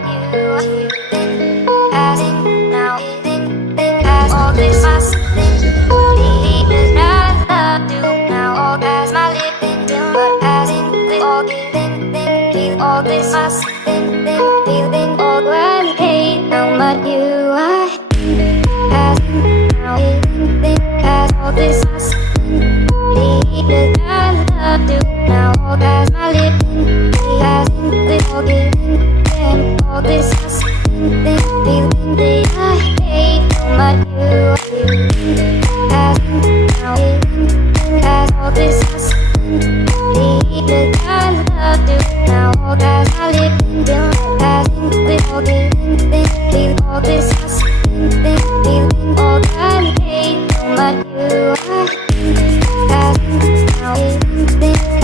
what you think, as in now think as all this must be does not love do now all as my living till but as in with all giving feel all this must feeling all when hate how much you are as in now think as all this must be does not love do now all as my living as in with all giving all this must feeling they I hate how much you are as in now as all this must be does not love do now all as my living till as in with all giving feel all this must feeling all that hate how much you are as in now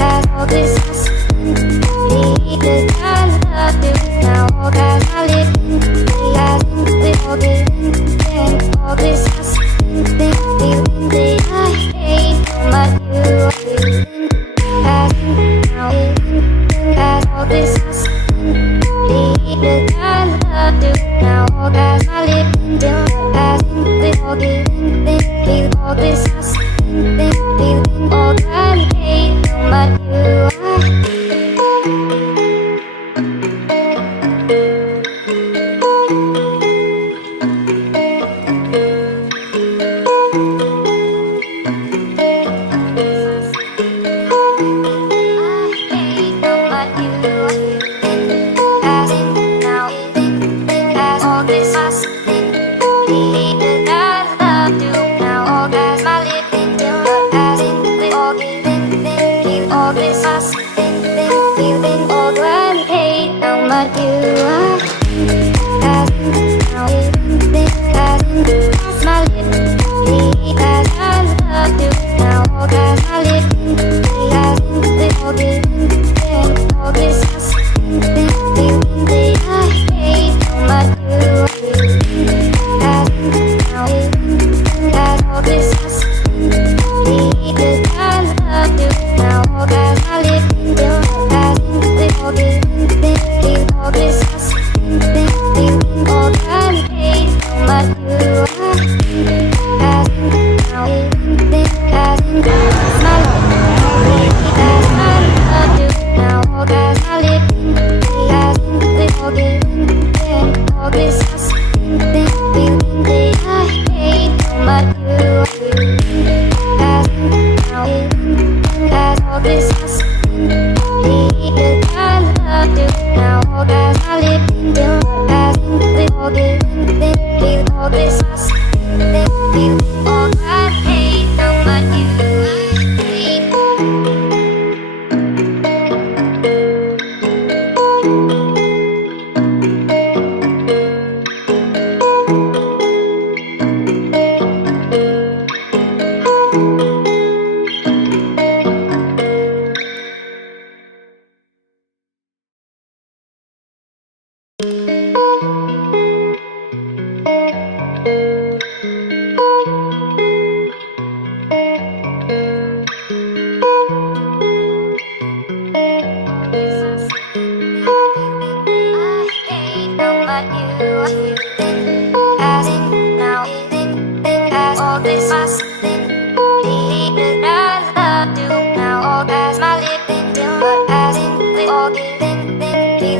as all this must be does not love do now all as my living as in with all giving all this must feeling they I hate how much you are as in now as all this must be does not love do now all as my living till as in with all giving feel all this must feeling all that hate how much you are.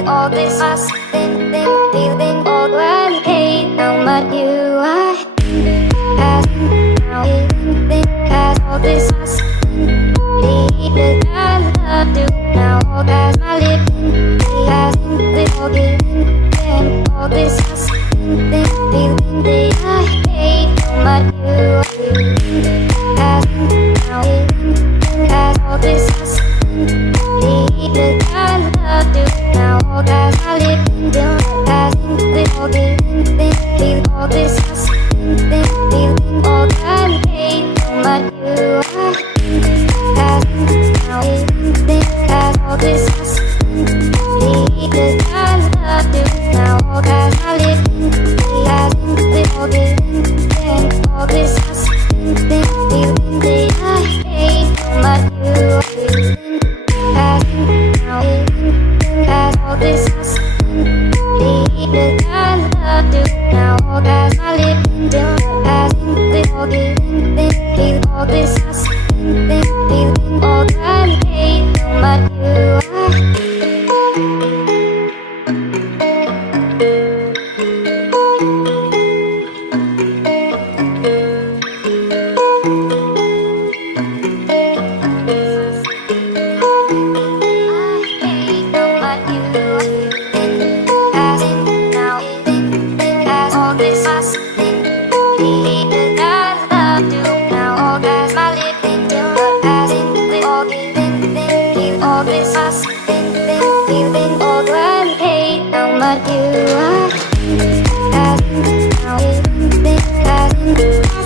All this must feeling all when hate how much you are as in now as all this must be does not love do now all as my living as in with all giving all this must feeling they I hate how much you are as in now as all this must be does not love do now all as my living till as in with all giving feel all this must feeling all that hate how much you are as in now as all this must be does not love do now all as my living as in with all giving all this must feeling they I hate how much you are as in now as all this must be what you are. Passing, now it's been passing.